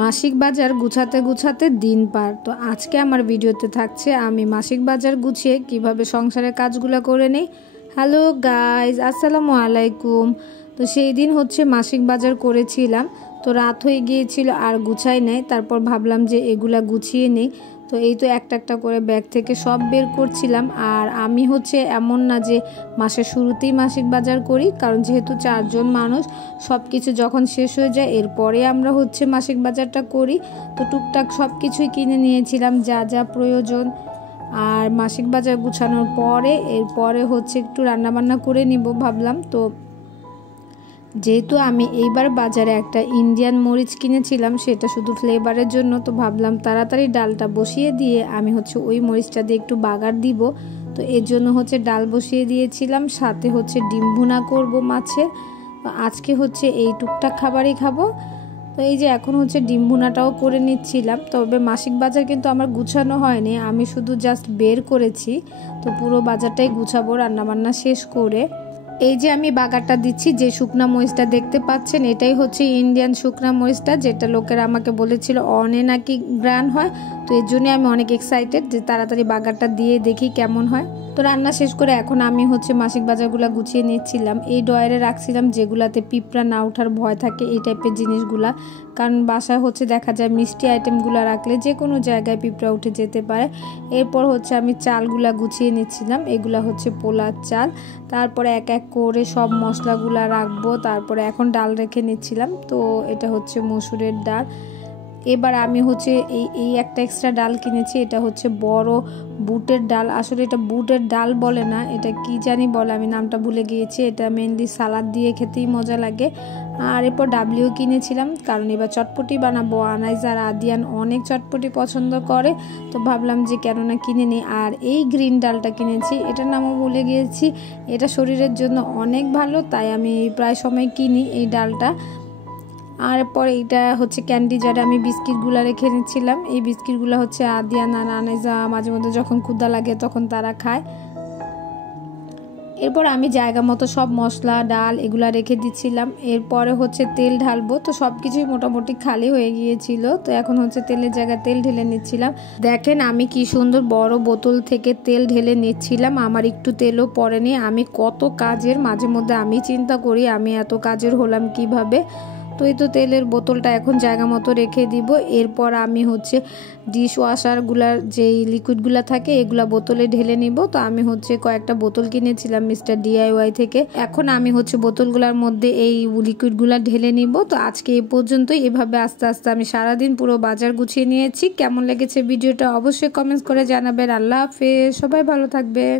মাসিক বাজার গুছাতে গুছাতে দিন পার। তো আজকে আমার ভিডিওতে থাকছে আমি মাসিক বাজার গুছিয়ে কিভাবে সংসারের কাজগুলো করে নেই। হ্যালো গাইজ, আসসালামু আলাইকুম। তো সেই দিন মাসিক বাজার করেছিলাম, তো রাত হয়ে গিয়েছিল আর গুছাই নাই। তারপর ভাবলাম যে এগুলা গুছিয়ে নেই। তো এই তো একটা একটা করে ব্যাগ থেকে সব বের করছিলাম। আর আমি এমন না যে মাসের শুরুতেই মাসিক বাজার করি, কারণ যেহেতু 4 জন মানুষ, সব কিছু যখন শেষ হয়ে যায় এরপরে আমরা মাসিক বাজারটা করি। তো টুকটাক সব কিছুই কিনে নিয়েছিলাম যা যা প্রয়োজন। আর মাসিক বাজার গুছানোর পরে এরপরে একটু রান্নাবান্না করে নিব ভাবলাম। তো যেহেতু আমি এইবার বাজারে একটা ইন্ডিয়ান মরিচ কিনেছিলাম, সেটা শুধু ফ্লেভারের জন্য, তো ভাবলাম তাড়াতাড়ি ডালটা বসিয়ে দিয়ে আমি ওই মরিচটা দিয়ে একটু বাগার দিব। তো এর জন্য ডাল বসিয়ে দিয়েছিলাম, সাথে ডিম ভুনা করব মাছের। আজকে এই টুকটাক খাবারই খাবো। তো এই যে এখন ডিম ভুনাটাও করে নিচ্ছিলাম। তবে মাসিক বাজার কিন্তু আমার গুছানো হয়নি, আমি শুধু জাস্ট বের করেছি। তো পুরো বাজারটাই গুছাবো রান্নাবান্না শেষ করে। এই যে আমি বাগারটা দিচ্ছি, যে শুকনা মরিচটা দেখতে পাচ্ছেন এটাই ইন্ডিয়ান শুকনা মরিচটা, যেটা লোকেরা আমাকে বলেছিল অনে নাকি গ্রান হয়। তো এর জন্য আমি অনেক এক্সাইটেড যে তাড়াতাড়ি বাগারটা দিয়ে দেখি কেমন হয়। তো রান্না শেষ করে এখন আমি মাসিক বাজারগুলো গুছিয়ে নিচ্ছিলাম। এই ডয়ারে রাখছিলাম যেগুলাতে পিঁপড়া না ওঠার ভয় থাকে, এই টাইপের জিনিসগুলা। কারণ বাসায় দেখা যায় মিষ্টি আইটেমগুলো রাখলে যে কোনো জায়গায় পিঁপড়া উঠে যেতে পারে। এরপর আমি চালগুলা গুছিয়ে নিচ্ছিলাম, এগুলা পোলার চাল। তারপরে এক এক করে সব মশলাগুলা রাখবো। তারপরে এখন ডাল রেখে নিচ্ছিলাম, তো এটা মসুরের ডাল। এবার আমি এই একটা এক্সট্রা ডাল কিনেছি, এটা বড় বুটের ডাল। আসলে এটা বুটের ডাল বলে না, এটা কি জানি বলে, আমি নামটা ভুলে গিয়েছি। এটা মেনলি সালাদ দিয়ে খেতেই মজা লাগে। আর এরপর ডাবলিও কিনেছিলাম, কারণ এবার চটপটি বানাবো। আনাইজ আর আদিয়ান অনেক চটপটি পছন্দ করে, তো ভাবলাম যে কেননা কিনে নিই। আর এই গ্রিন ডালটা কিনেছি, এটার নামও ভুলে গিয়েছি। এটা শরীরের জন্য অনেক ভালো, তাই আমি প্রায় সময় কিনি এই ডালটা। আর পরে এইটা ক্যান্ডি জারে আমি বিস্কিটগুলো রেখে নিচ্ছিলাম। এই বিস্কিটগুলো আদিয়ান আর আনাইজা মাঝে মধ্যে যখন ক্ষুধা লাগে তখন তারা খায়। এরপর আমি জায়গা মতো সব মশলা ডাল এগুলা রেখে দিচ্ছিলাম। এরপরে তেল ঢালবো। তো সব কিছুই মোটামুটি খালি হয়ে গিয়েছিল, তো এখন তেলের জায়গায় তেল ঢেলে নিচ্ছিলাম। দেখেন আমি কি সুন্দর বড় বোতল থেকে তেল ঢেলে নিচ্ছিলাম, আমার একটু তেলও পড়েনি। আমি কত কাজের, মাঝে মধ্যে আমি চিন্তা করি আমি এত কাজের হলাম কিভাবে। তো এই তো তেলের বোতলটা এখন জায়গা মতো রেখে দিব। এরপর আমি ডিশ ওয়াশারগুলার যেই লিকুইডগুলা থাকে এগুলা বোতলে ঢেলে নিব। তো আমি কয়েকটা বোতল কিনেছিলাম মিস্টার DIY থেকে। এখন আমি বোতলগুলার মধ্যে এই লিকুইডগুলা ঢেলে নিব। তো আজকে এই পর্যন্তই। এভাবে আস্তে আস্তে আমি সারাদিন পুরো বাজার গুছিয়ে নিয়েছি। কেমন লেগেছে ভিডিওটা অবশ্যই কমেন্টস করে জানাবেন। আল্লাহ হাফেজ, সবাই ভালো থাকবেন।